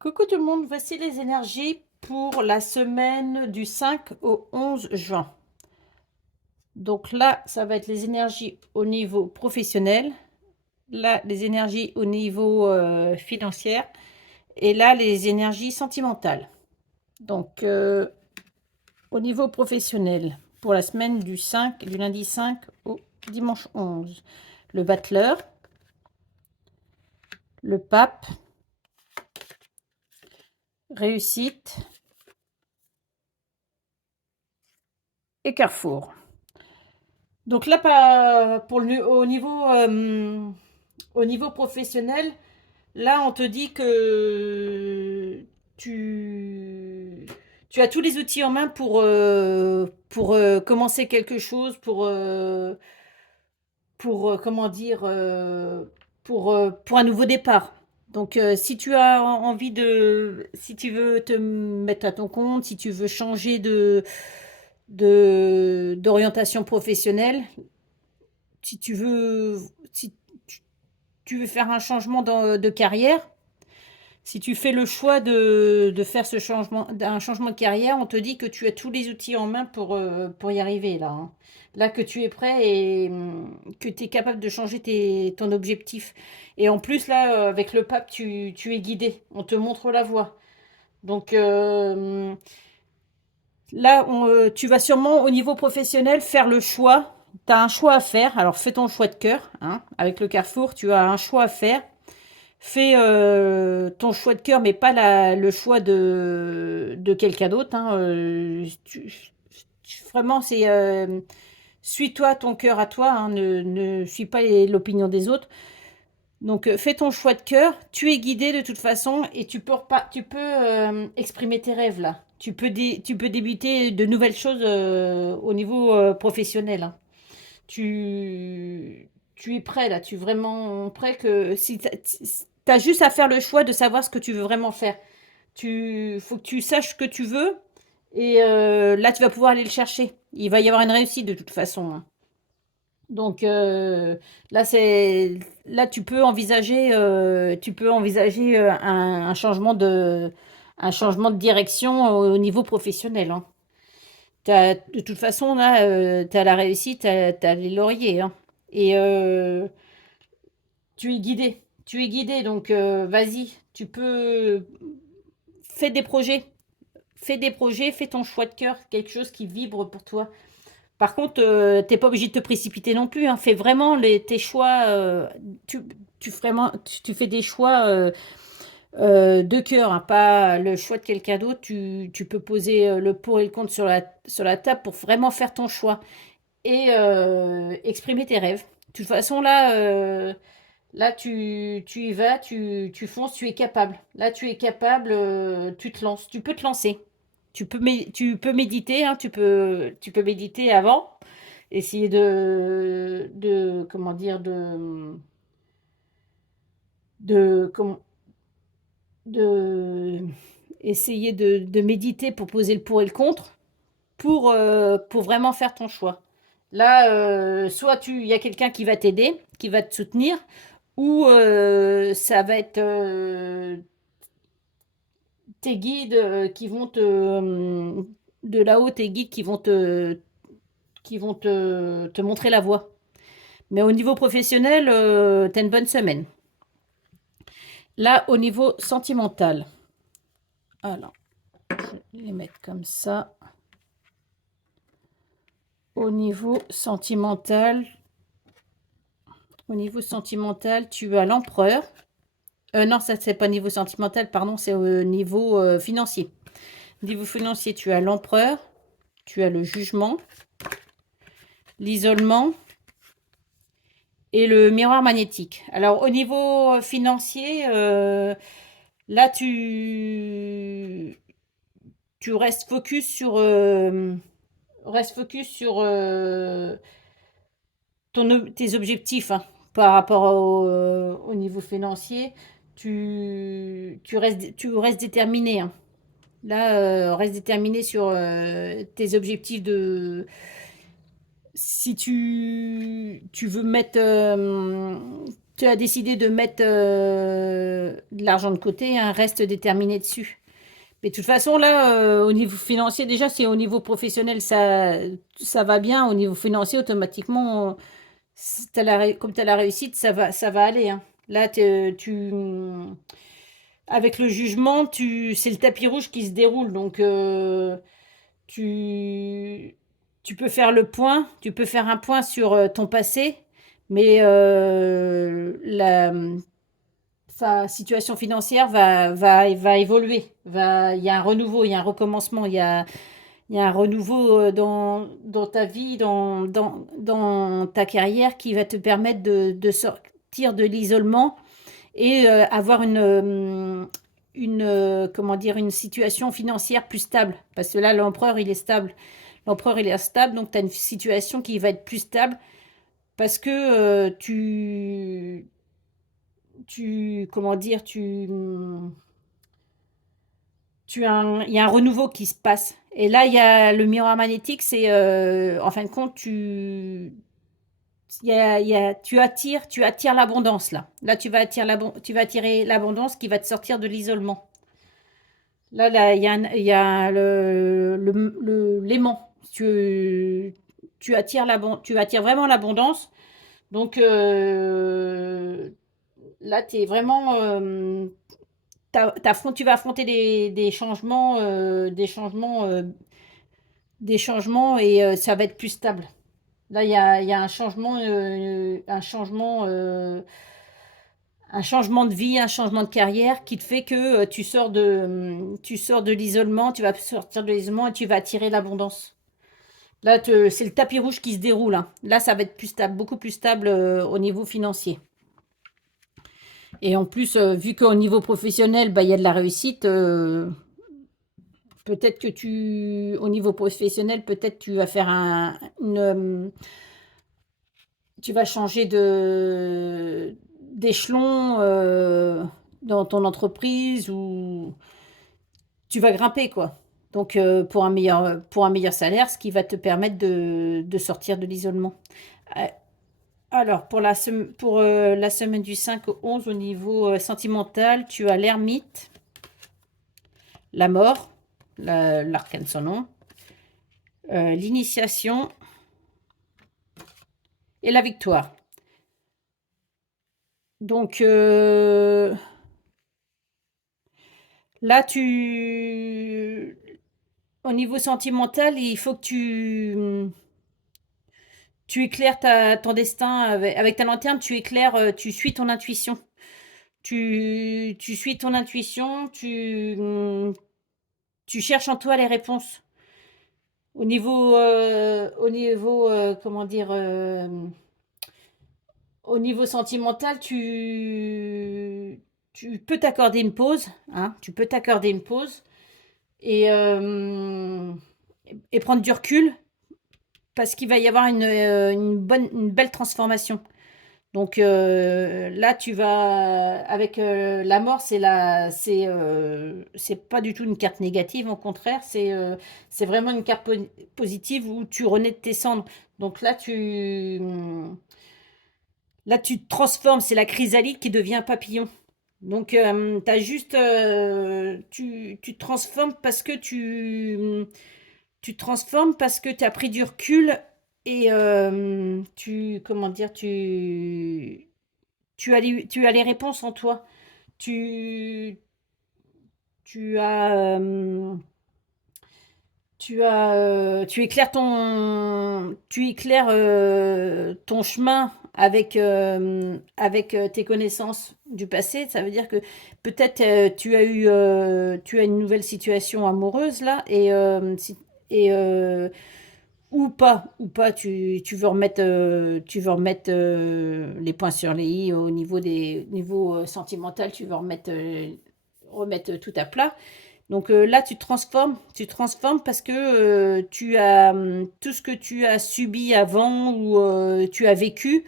Coucou tout le monde, voici les énergies pour la semaine du 5 au 11 juin. Donc là, ça va être les énergies au niveau professionnel, là, les énergies au niveau financier, et là, les énergies sentimentales. Donc, au niveau professionnel, pour la semaine du lundi 5 au dimanche 11, le battleur, le pape, réussite et carrefour. Donc là, au niveau professionnel, là, on te dit que tu as tous les outils en main pour commencer quelque chose, comment dire, pour un nouveau départ. Donc, si tu as envie si tu veux te mettre à ton compte, si tu veux changer d'orientation professionnelle, si tu veux, si tu, tu veux faire un changement de carrière, si tu fais le choix de faire un changement de carrière, on te dit que tu as tous les outils en main pour y arriver là, hein. Là que tu es prêt et que tu es capable de changer ton objectif. Et en plus, là, avec le pape, tu es guidé. On te montre la voie. Donc là, tu vas sûrement au niveau professionnel faire le choix. Tu as un choix à faire. Alors fais ton choix de cœur, hein. Avec le carrefour, tu as un choix à faire. Fais ton choix de cœur, mais pas le choix de quelqu'un d'autre, hein. Vraiment, suis-toi ton cœur à toi, hein. Ne suis pas l'opinion des autres. Donc, fais ton choix de cœur. Tu es guidé de toute façon et tu peux exprimer tes rêves là. Tu peux débuter de nouvelles choses au niveau professionnel, hein. Tu es prêt là, tu es vraiment prêt que si t'as juste à faire le choix de savoir ce que tu veux vraiment faire. Faut que tu saches ce que tu veux et là tu vas pouvoir aller le chercher. Il va y avoir une réussite de toute façon, hein. Donc là tu peux envisager un changement de direction au niveau professionnel, hein. De toute façon, là, tu as la réussite, tu as les lauriers, hein. Et tu es guidé. Tu es guidé, donc vas-y, tu peux. Fais des projets. Fais des projets, fais ton choix de cœur, quelque chose qui vibre pour toi. Par contre, t'es pas obligé de te précipiter non plus, hein. Fais vraiment tes choix. Tu, tu fais des choix de cœur, hein, pas le choix de quelqu'un d'autre. Tu peux poser le pour et le contre sur la table pour vraiment faire ton choix et exprimer tes rêves. De toute façon, là tu y vas, tu fonces, tu es capable. Là, tu es capable, tu te lances. Tu peux te lancer. Tu peux méditer, hein, tu peux méditer avant. Essayer comment dire, de, comment- de, essayer de méditer pour poser le pour et le contre, pour vraiment faire ton choix. Là, soit il y a quelqu'un qui va t'aider, qui va te soutenir, ou ça va être tes guides qui vont de là-haut, tes guides qui vont te montrer la voie. Mais au niveau professionnel, tu as une bonne semaine. Là, au niveau sentimental, alors, je vais les mettre comme ça. Au niveau sentimental, tu as l'empereur. Non, ça, c'est pas niveau sentimental, pardon, c'est au niveau financier. Niveau financier, tu as l'empereur, tu as le jugement, l'isolement et le miroir magnétique. Alors, au niveau financier, là, tu restes focus sur tes objectifs, hein, par rapport au niveau financier. Tu restes déterminé, hein. Là, reste déterminé sur tes objectifs de. Si tu veux mettre tu as décidé de mettre de l'argent de côté, un reste déterminé dessus. Mais de toute façon, là, au niveau financier, déjà, si au niveau professionnel, ça va bien, au niveau financier, automatiquement, comme tu as la réussite, ça va aller, hein. Là, avec le jugement, c'est le tapis rouge qui se déroule. Donc, tu, tu peux faire le point, tu peux faire un point sur ton passé, mais sa situation financière va évoluer. Il y a un renouveau, il y a un recommencement, il y a un renouveau dans ta vie, dans ta carrière qui va te permettre de sortir de l'isolement et avoir comment dire, une situation financière plus stable. Parce que là, l'empereur, il est stable. L'empereur, il est stable, donc tu as une situation qui va être plus stable parce que comment dire, il y a un renouveau qui se passe. Et là, il y a le miroir magnétique, c'est en fin de compte, tu attires l'abondance là. Là, tu vas attirer l'abondance qui va te sortir de l'isolement. Là, il y a l'aimant. Tu attires vraiment l'abondance. Donc là, tu es vraiment, tu vas affronter des changements et ça va être plus stable. Là, il y a un changement de vie, un changement de carrière qui te fait que tu sors de l'isolement, tu vas sortir de l'isolement et tu vas attirer l'abondance. Là, c'est le tapis rouge qui se déroule, hein. Là, ça va être plus stable, beaucoup plus stable au niveau financier. Et en plus, vu qu'au niveau professionnel, bah, il y a de la réussite, peut-être que au niveau professionnel, peut-être tu vas faire tu vas changer d'échelon dans ton entreprise ou tu vas grimper, quoi. Donc, pour un meilleur salaire, ce qui va te permettre de sortir de l'isolement. Euh, Alors, pour la semaine du 5 au 11, au niveau sentimental, tu as l'ermite, la mort, l'arcane sans nom, l'initiation et la victoire. Donc, là, au niveau sentimental, il faut que tu éclaires ton destin avec ta lanterne, tu éclaires, tu suis ton intuition. Tu suis ton intuition, tu cherches en toi les réponses. Comment dire, au niveau sentimental, tu peux t'accorder une pause, hein, tu peux t'accorder une pause et, euh, et prendre du recul parce qu'il va y avoir une belle transformation. Donc là, avec la mort, c'est pas du tout une carte négative, au contraire, c'est vraiment une carte positive où tu renais de tes cendres. Donc là, tu te transformes, c'est la chrysalide qui devient papillon. Donc, tu te transformes parce que tu te transformes parce que tu as pris du recul et comment dire, tu as les réponses en toi. Tu, tu as, tu éclaires ton chemin avec tes connaissances du passé. Ça veut dire que peut-être tu as une nouvelle situation amoureuse là et ou pas, tu veux remettre les points sur les i au niveau sentimental, tu veux remettre tout à plat. Donc là, tu te transformes parce que tout ce que tu as subi avant ou tu as vécu,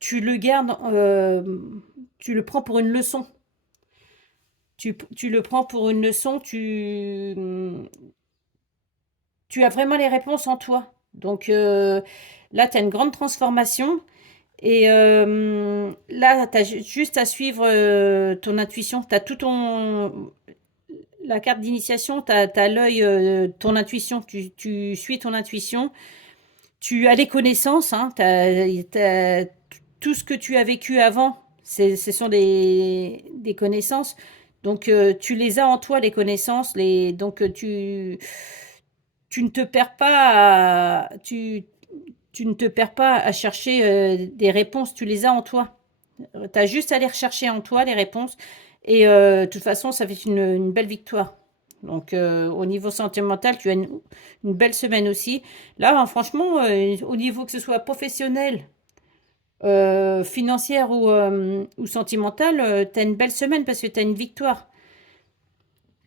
tu le gardes, tu le prends pour une leçon. Tu le prends pour une leçon, tu as vraiment les réponses en toi. Donc là, tu as une grande transformation Et là, tu as juste à suivre ton intuition. Tu as tout ton... La carte d'initiation, tu as l'œil, ton intuition. Tu suis ton intuition. Tu as les connaissances, hein, tout ce que tu as vécu avant, ce sont des connaissances. Donc, tu les as en toi, les connaissances. Donc, tu ne te perds pas tu ne te perds pas à chercher des réponses. Tu les as en toi. Tu as juste à les rechercher en toi, les réponses. Et de toute façon, ça fait une belle victoire. Donc, au niveau sentimental, tu as une belle semaine aussi. Là, hein, franchement, au niveau que ce soit professionnel, financière ou sentimentale, tu as une belle semaine parce que tu as une victoire.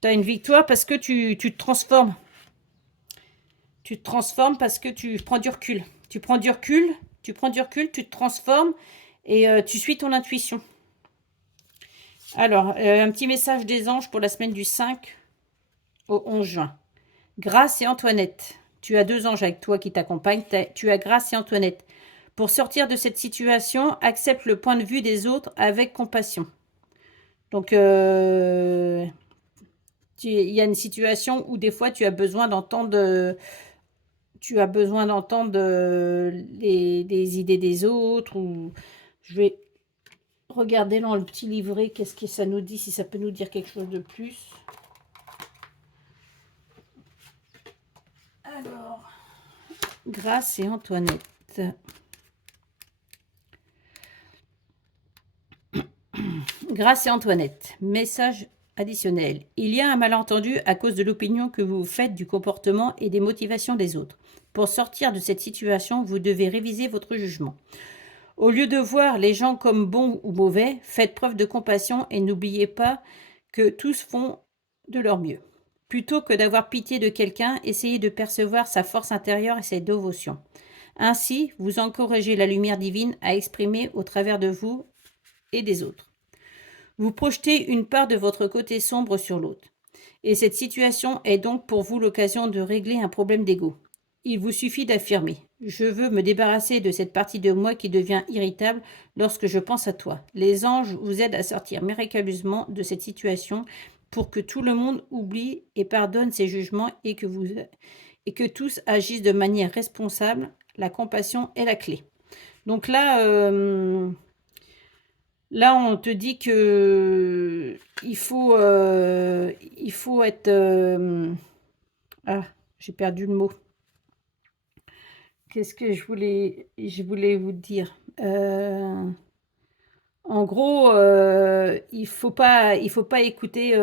Tu as une victoire parce que tu te transformes. Tu te transformes parce que tu prends du recul. Tu prends du recul, tu te transformes et tu suis ton intuition. Alors, un petit message des anges pour la semaine du 5 au 11 juin. Grâce et Antoinette. Tu as 2 anges avec toi qui t'accompagnent. Tu as Grâce et Antoinette. Pour sortir de cette situation, accepte le point de vue des autres avec compassion. Donc, il y a une situation où des fois tu as besoin d'entendre les idées des autres. Ou je vais regarder dans le petit livret qu'est-ce que ça nous dit, si ça peut nous dire quelque chose de plus. Alors, Grâce et Antoinette. Grâce et Antoinette. Message additionnel. Il y a un malentendu à cause de l'opinion que vous faites du comportement et des motivations des autres. Pour sortir de cette situation, vous devez réviser votre jugement. Au lieu de voir les gens comme bons ou mauvais, faites preuve de compassion et n'oubliez pas que tous font de leur mieux. Plutôt que d'avoir pitié de quelqu'un, essayez de percevoir sa force intérieure et ses dévotions. Ainsi, vous encouragez la lumière divine à exprimer au travers de vous et des autres. Vous projetez une part de votre côté sombre sur l'autre. Et cette situation est donc pour vous l'occasion de régler un problème d'ego. Il vous suffit d'affirmer « Je veux me débarrasser de cette partie de moi qui devient irritable lorsque je pense à toi ». Les anges vous aident à sortir miraculeusement de cette situation pour que tout le monde oublie et pardonne ses jugements et que tous agissent de manière responsable. La compassion est la clé. Donc là, on te dit que il faut être... ah, j'ai perdu le mot. Qu'est-ce que je voulais vous dire en gros, il faut pas écouter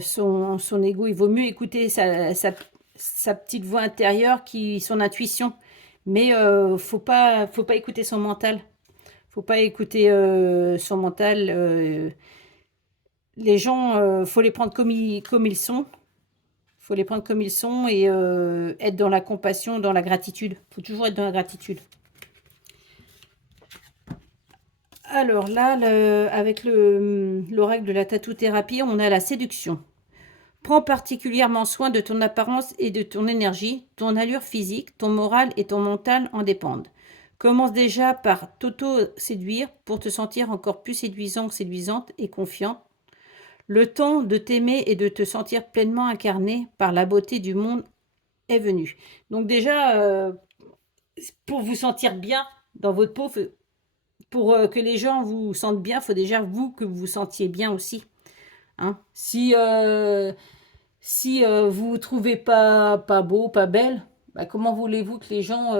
son ego. Il vaut mieux écouter sa petite voix intérieure, son intuition. Mais faut pas écouter son mental. Faut pas écouter son mental. Les gens, faut les prendre comme ils sont. Faut les prendre comme ils sont et être dans la compassion, dans la gratitude. Faut toujours être dans la gratitude. Alors là, avec l'oracle de la tatou-thérapie, on a la séduction. Prends particulièrement soin de ton apparence et de ton énergie, ton allure physique, ton moral et ton mental en dépendent. Commence déjà par t'auto-séduire pour te sentir encore plus séduisant, séduisante et confiante. Le temps de t'aimer et de te sentir pleinement incarné par la beauté du monde est venu. Donc déjà, pour vous sentir bien dans votre peau, pour que les gens vous sentent bien, il faut déjà vous que vous vous sentiez bien aussi. Hein. Si vous ne trouvez pas beau, pas belle, bah, comment voulez-vous que les gens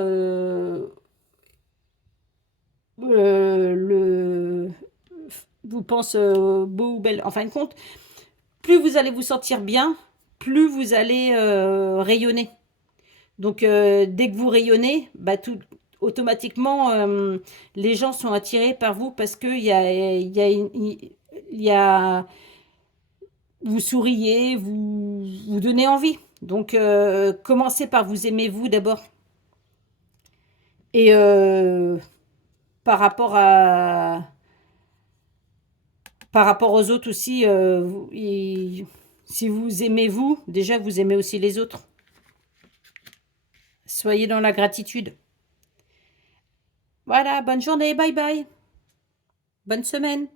vous pensent beau ou belle? En fin de compte, plus vous allez vous sentir bien, plus vous allez rayonner. Donc, dès que vous rayonnez, bah, automatiquement, les gens sont attirés par vous parce que vous souriez, vous donnez envie. Donc, commencez par vous aimer vous d'abord. Et par rapport aux autres aussi, si vous aimez vous, déjà vous aimez aussi les autres. Soyez dans la gratitude. Voilà, bonne journée, bye bye. Bonne semaine.